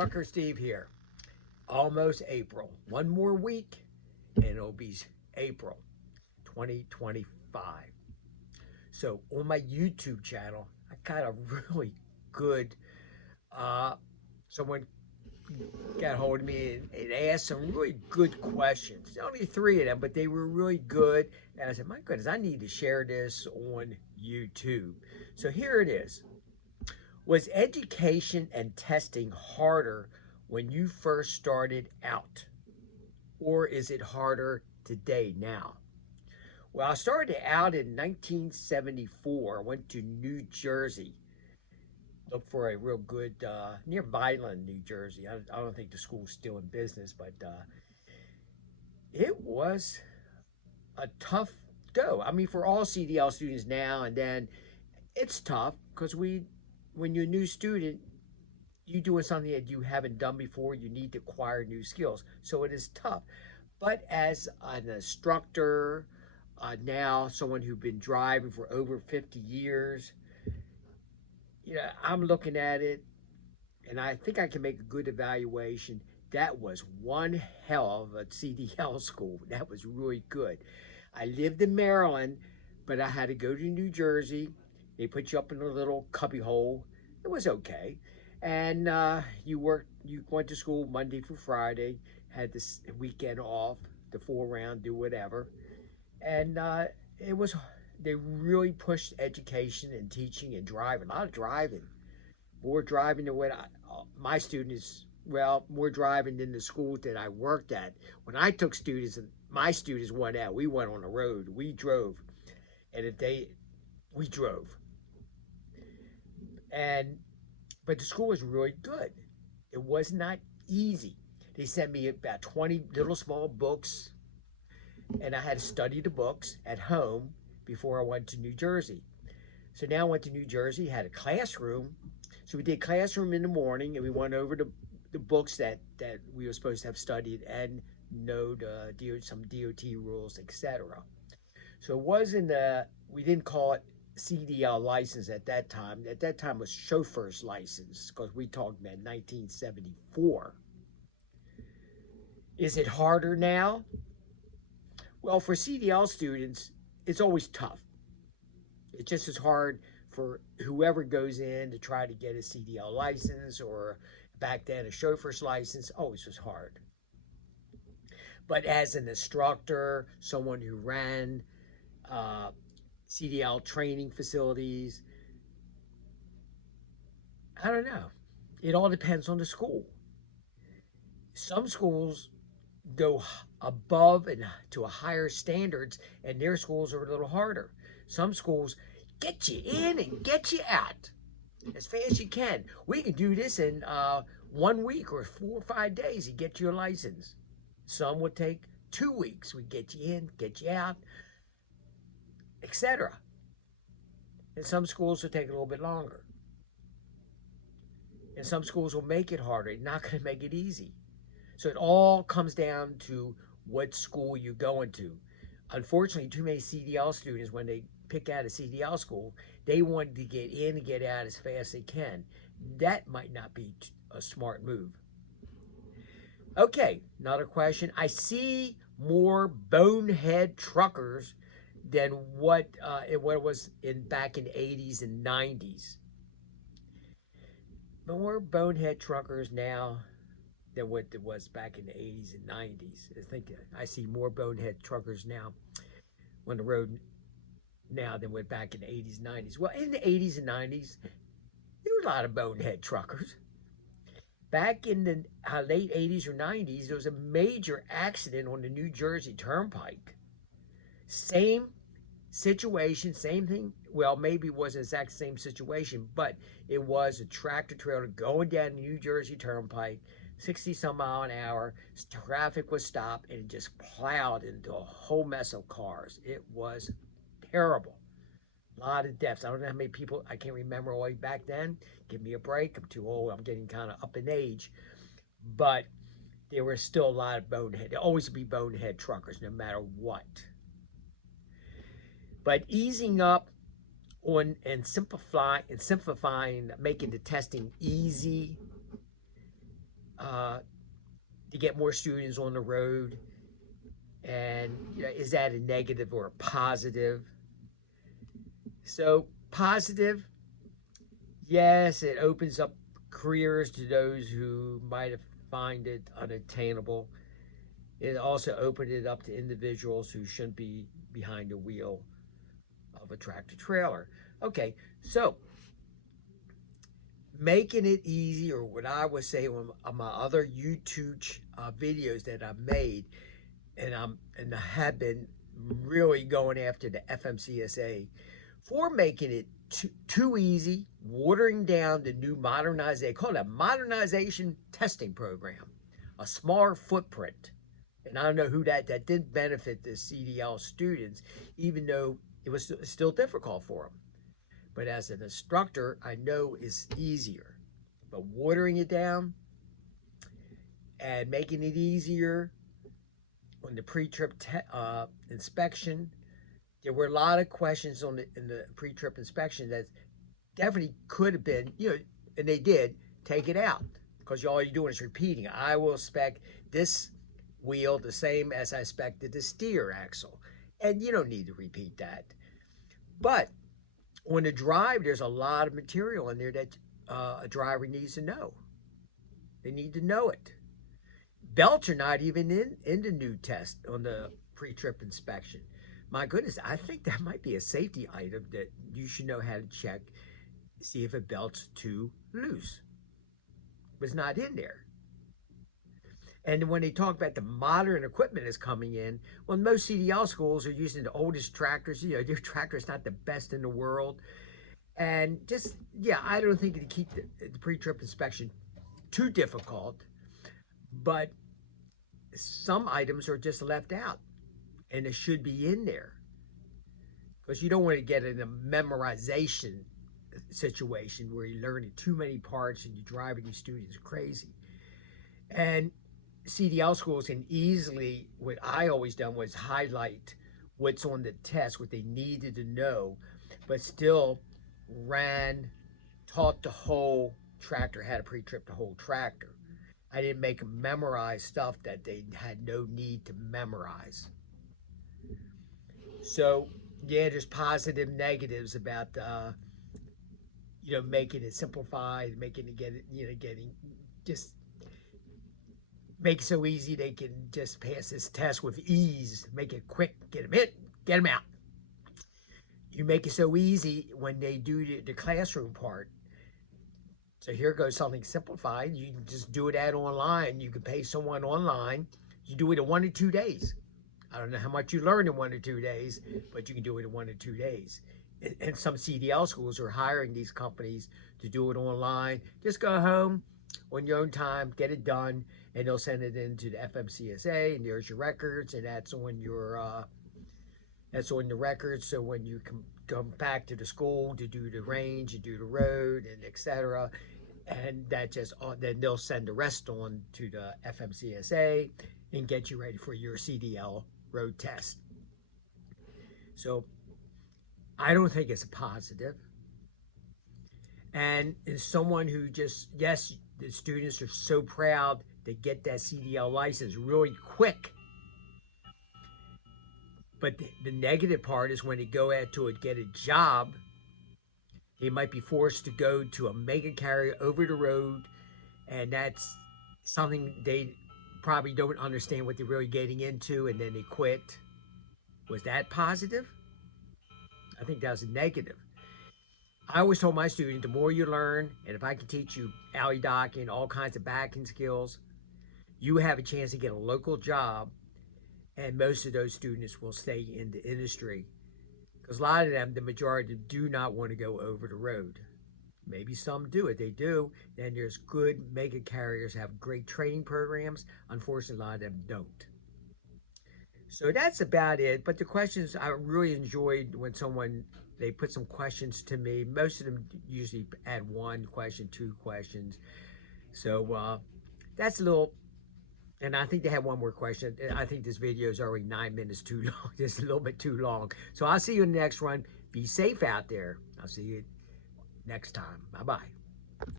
Trucker Steve here. Almost April. One more week and it'll be April 2025. So on my YouTube channel, I got a really good uh someone got a hold of me and asked some really good questions. Only three of them, but they were really good. And I said, my goodness, I need to share this on YouTube. So here it is. Was education and testing harder when you first started out? Or is it harder today now? Well, I started out in 1974. I went to New Jersey. Looked for a real good, near Vineland, New Jersey. I don't think the school's still in business, but it was a tough go. I mean, for all CDL students now and then, it's tough because when you're a new student, you're doing something that you haven't done before. You need to acquire new skills. So it is tough. But as an instructor, now someone who's been driving for over 50 years, I'm looking at it and I think I can make a good evaluation. That was one hell of a CDL school. That was really good. I lived in Maryland, but I had to go to New Jersey. They put you up in a little cubby hole. It was okay. And you went to school Monday through Friday, had this weekend off, the 4 round, do whatever. And they really pushed education and teaching and driving, a lot of driving, more driving than what my students, well, more driving than the schools that I worked at. When I took students, and my students went out, we went on the road, we drove. And we drove. But the school was really good. It was not easy. They sent me about 20 little small books, and I had to study the books at home before I went to New Jersey. So now I went to New Jersey, had a classroom. So we did classroom in the morning, and we went over the books that we were supposed to have studied and know some DOT rules, etc. So it wasn't we didn't call it CDL license at that time. At that time it was chauffeur's license because we talked about 1974. Is it harder now? Well, for CDL students, it's always tough. It's just as hard for whoever goes in to try to get a CDL license, or back then a chauffeur's license. Always was hard. But as an instructor, someone who ran CDL training facilities, I don't know. It all depends on the school. Some schools go above and to a higher standards, and their schools are a little harder. Some schools get you in and get you out as fast as you can. We can do this in 1 week or 4 or 5 days to get your license. Some would take 2 weeks. We get you in, get you out, etc. And some schools will take a little bit longer. And some schools will make it harder. They're not going to make it easy. So it all comes down to what school you're going to. Unfortunately, too many CDL students, when they pick out a CDL school, they want to get in and get out as fast as they can. That might not be a smart move. Okay, another question. I see more bonehead truckers than what it was back in the 80s and 90s. More bonehead truckers now than what it was back in the 80s and 90s. I think I see more bonehead truckers now on the road now than what back in the 80s and 90s. Well, in the 80s and 90s, there were a lot of bonehead truckers. Back in the late 80s or 90s, there was a major accident on the New Jersey Turnpike. Same situation, same thing. Well, maybe it wasn't exact same situation, but it was a tractor trailer going down the New Jersey Turnpike, 60 some mile an hour. Traffic was stopped, and it just plowed into a whole mess of cars. It was terrible. A lot of deaths. I don't know how many people, I can't remember all back then. Give me a break. I'm too old. I'm getting kind of up in age. But there were still a lot of bonehead. There always be bonehead truckers, no matter what. But easing up on and simplifying, making the testing easy to get more students on the road? And is that a negative or a positive? So positive, yes, it opens up careers to those who might have find it unattainable. It also opened it up to individuals who shouldn't be behind the wheel of a tractor trailer. Okay, so making it easy, or what I would say on my other YouTube videos that I've made, and I have been really going after the FMCSA for making it too easy, watering down the new modernization. They call it a modernization testing program, a smaller footprint. And I don't know who that did benefit the CDL students, even though it was still difficult for them. But as an instructor, I know it's easier. But watering it down and making it easier on the pre-trip inspection, there were a lot of questions in the pre-trip inspection that definitely could have been, and they did take it out, because all you're doing is repeating. I will spec this wheel the same as I spec'd the steer axle, and you don't need to repeat that. But on the drive, there's a lot of material in there that a driver needs to know. They need to know it. Belts are not even in the new test on the pre-trip inspection. My goodness, I think that might be a safety item that you should know how to check, see if a belt's too loose. But it's not in there. And when they talk about the modern equipment is coming in, well, most CDL schools are using the oldest tractors. Their tractor's not the best in the world. And just, I don't think to keep the pre-trip inspection too difficult, but some items are just left out, and it should be in there, because you don't want to get in a memorization situation where you're learning too many parts and you're driving these students crazy. And CDL schools can easily, what I always done was highlight what's on the test, what they needed to know, but still taught the whole tractor, how to pre-trip the whole tractor. I didn't make them memorize stuff that they had no need to memorize. So there's positive, negatives about making it simplified, making it getting just make it so easy they can just pass this test with ease, make it quick, get them in, get them out. You make it so easy when they do the classroom part. So here goes something simplified. You can just do it online. You can pay someone online. You do it in 1 or 2 days. I don't know how much you learn in 1 or 2 days, but you can do it in 1 or 2 days. And some CDL schools are hiring these companies to do it online. Just go home on your own time, get it done, and they'll send it into the FMCSA, and there's your records, and that's on the records. So when you come back to the school to do the range, and do the road, and etc., and then they'll send the rest on to the FMCSA and get you ready for your CDL road test. So I don't think it's a positive. And as someone who yes, the students are so proud to get that CDL license really quick. But the negative part is when they go out to get a job, they might be forced to go to a mega carrier over the road, and that's something they probably don't understand what they're really getting into, and then they quit. Was that positive? I think that was a negative. I always told my students, the more you learn, and if I can teach you alley docking, all kinds of backing skills, you have a chance to get a local job, and most of those students will stay in the industry. Because a lot of them, the majority, do not want to go over the road. Maybe some do. If they do, then there's good mega carriers have great training programs. Unfortunately, a lot of them don't. So that's about it. But the questions, I really enjoyed when they put some questions to me. Most of them usually add 1 question, 2 questions. So that's a little, and I think they have 1 more question. I think this video is already 9 minutes too long, just a little bit too long. So I'll see you in the next one. Be safe out there. I'll see you next time. Bye-bye.